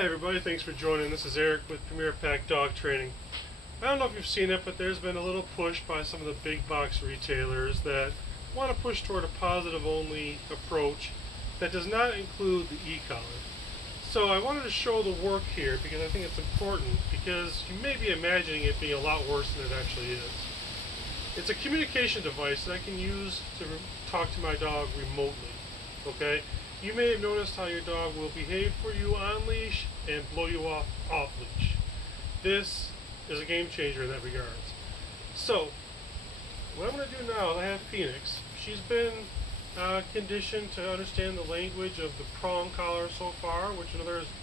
Hi everybody, thanks for joining. This is Eric with Premier Pack Dog Training. I don't know if you've seen it, but there's been a little push by some of the big box retailers that want to push toward a positive only approach that does not include the e-collar. So I wanted to show the work here because I think it's important, because you may be imagining it being a lot worse than it actually is. It's a communication device that I can use to talk to my dog remotely. Okay? You may have noticed how your dog will behave for you on leash and blow you off leash. This is a game changer in that regards. So, what I'm going to do now is I have Phoenix. She's been conditioned to understand the language of the prong collar so far, which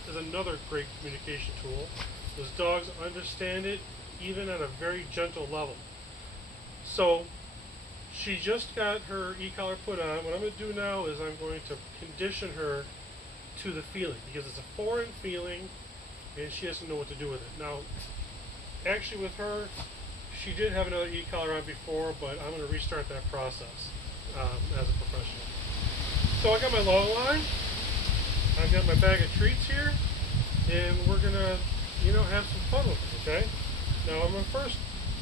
is another great communication tool. Those dogs understand it even at a very gentle level. So, she just got her e-collar put on. What I'm going to do now is I'm going to condition her to the feeling, because it's a foreign feeling and she doesn't know what to do with it. Now, actually with her, she did have another e-collar on before, but I'm going to restart that process as a professional. So I got my long line, I've got my bag of treats here, and we're going to, have some fun with it, okay? Now I'm going to first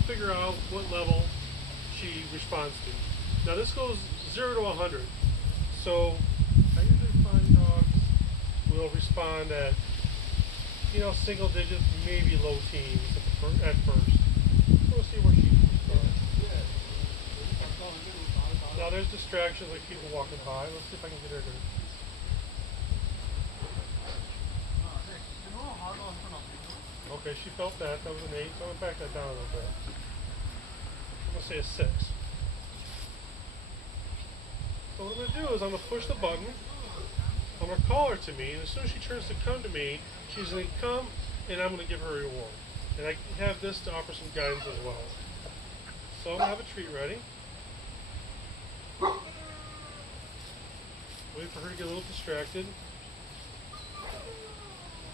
figure out what level she responds to. Now this goes 0 to 100. So I usually find dogs will respond at single digits, maybe low teens at first. So we'll see where she responds. Now there's distractions like people walking by. Let's see if I can get her to. Okay, she felt that. That was an 8. So I'm going to back that down a little bit. I'm going to say a 6. So what I'm going to do is I'm going to push the button. I'm going to call her to me, and as soon as she turns to come to me, she's going to come, and I'm going to give her a reward. And I have this to offer some guidance as well. So I'm going to have a treat ready. Wait for her to get a little distracted.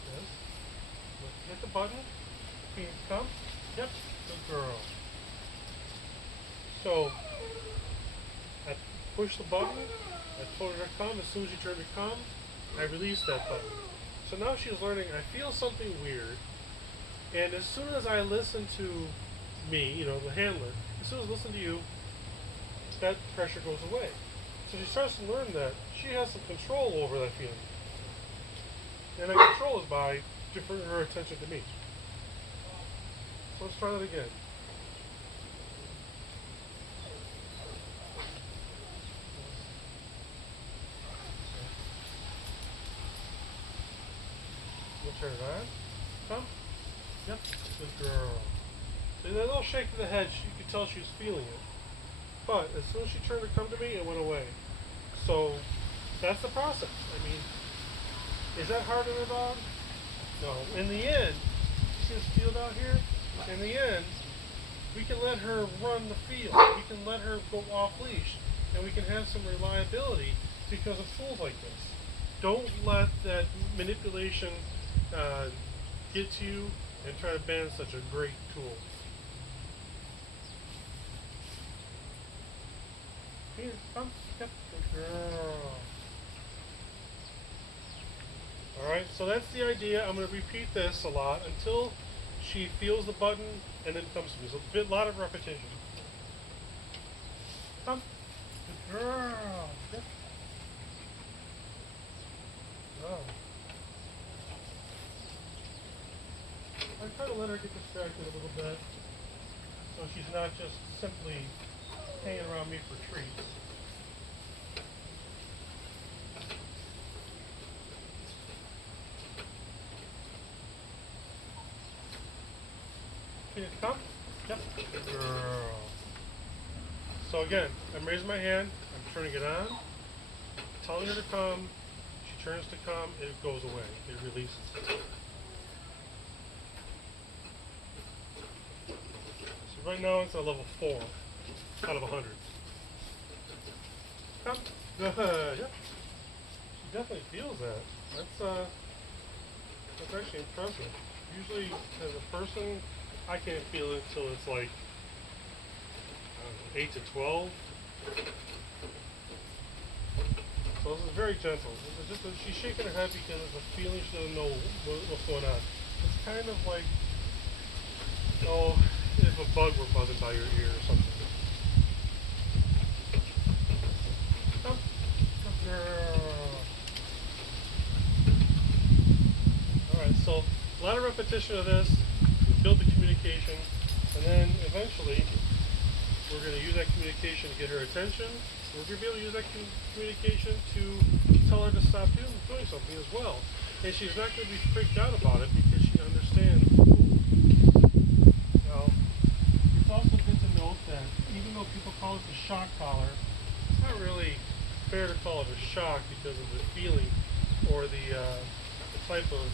Yes. Hit the button. Phoenix, come. Yep. Good girl. So, I push the button, I told her to come. As soon as she turned to come, I released that button. So now she's learning, I feel something weird, and as soon as I listen to me, the handler, as soon as I listen to you, that pressure goes away. So she starts to learn that she has some control over that feeling. And that control is by deferring her attention to me. So let's try that again. We'll turn it on. Come. Yep. Good girl. So that little shake of the head, you could tell she was feeling it. But as soon as she turned to come to me, it went away. So that's the process. I mean, is that hard on a dog? No. In the end, see this field out here? In the end, we can let her run the field. We can let her go off leash, and we can have some reliability because of tools like this. Don't let that manipulation get to you and try to ban such a great tool. Here, come. Yep. Good girl. Alright, so that's the idea. I'm going to repeat this a lot until she feels the button and then comes to me. So a lot of repetition. Come. Good girl. Yep. Oh. I try to let her get distracted a little bit so she's not just simply hanging around me for treats. Can you come? Yep. Good girl. So again, I'm raising my hand, I'm turning it on, telling her to come, she turns to come, it goes away, it releases. So right now it's at level 4 out of 100. Come. Good. Yep. She definitely feels that. That's actually impressive. Usually as a person, I can't feel it until it's like 8 to 12. So So this is very gentle. This is just she's shaking her head because of the feeling she doesn't know what's going on. It's kind of like, oh, if a bug were buzzing by your ear or something. Oh, good girl. Alright, so a lot of repetition of this, build the communication, and then eventually we're going to use that communication to get her attention. We're going to be able to use that communication to tell her to stop doing something as well. And she's not going to be freaked out about it because she understands. Now, it's also good to note that even though people call it the shock collar, it's not really fair to call it a shock because of the feeling or the type of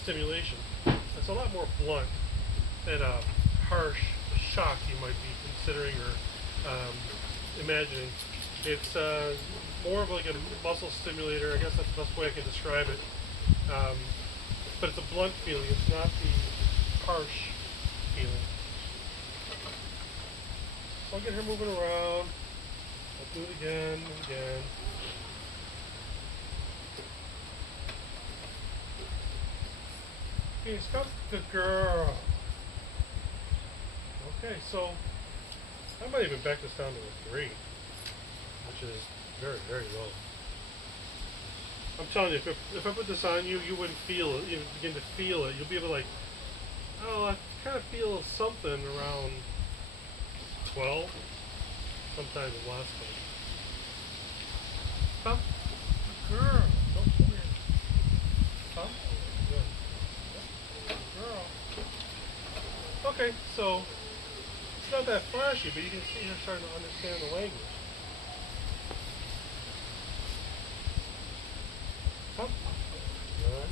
stimulation. It's a lot more blunt than a harsh shock you might be considering or imagining. It's more of like a muscle stimulator. I guess that's the best way I can describe it. But it's a blunt feeling. It's not the harsh feeling. So I'll get her moving around. I'll do it again and again. Okay, Scout, good girl. Okay, so I might even back this down to a 3, which is very, very low. I'm telling you, if I put this on you, you wouldn't feel it. You begin to feel it. You'll be able to like, oh, I kind of feel something around 12, sometimes less. Huh? Good girl. Don't come here. Huh? Good. Good girl. Okay, so it's not that flashy, but you can see her starting to understand the language. Huh? Good.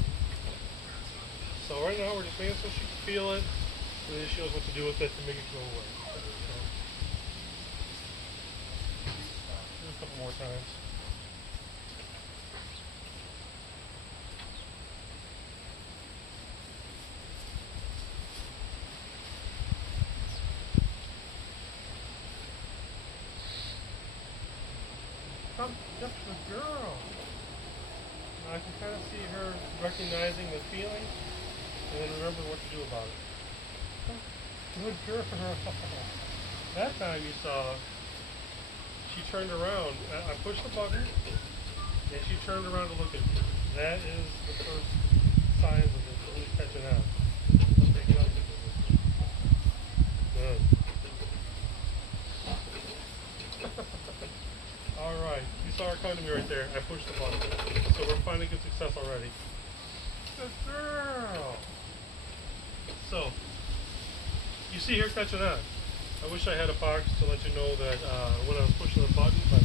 So right now we're just making so she can feel it, and then she knows what to do with it to make it go away. So, do it a couple more times. Come, yep, good girl. I can kind of see her recognizing the feeling and then remember what to do about it. Good girl. That time you saw, she turned around. I pushed the button and she turned around to look at me. That is the first signs of it really catching on. Okay, good. Good. Alright, you saw her come to me right there. I pushed the button. So we're finding good success already. Good girl! So, you see her catching on. I wish I had a box to let you know that when I was pushing the button, but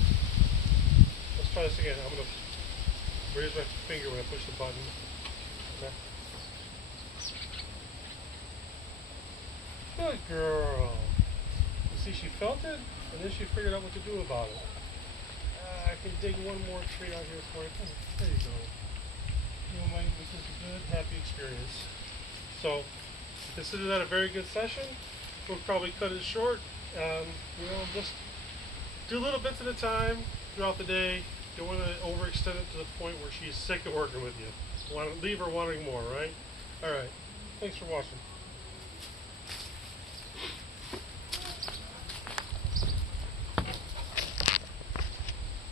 let's try this again. I'm going to raise my finger when I push the button. Okay. Good girl! You see, she felt it, and then she figured out what to do about it. I can dig one more tree out here for you. There you go. This is a good, happy experience. So, consider that a very good session. We'll probably cut it short. Just do little bits at a time throughout the day. Don't want to overextend it to the point where she's sick of working with you. Want to leave her wanting more, right? All right. Thanks for watching.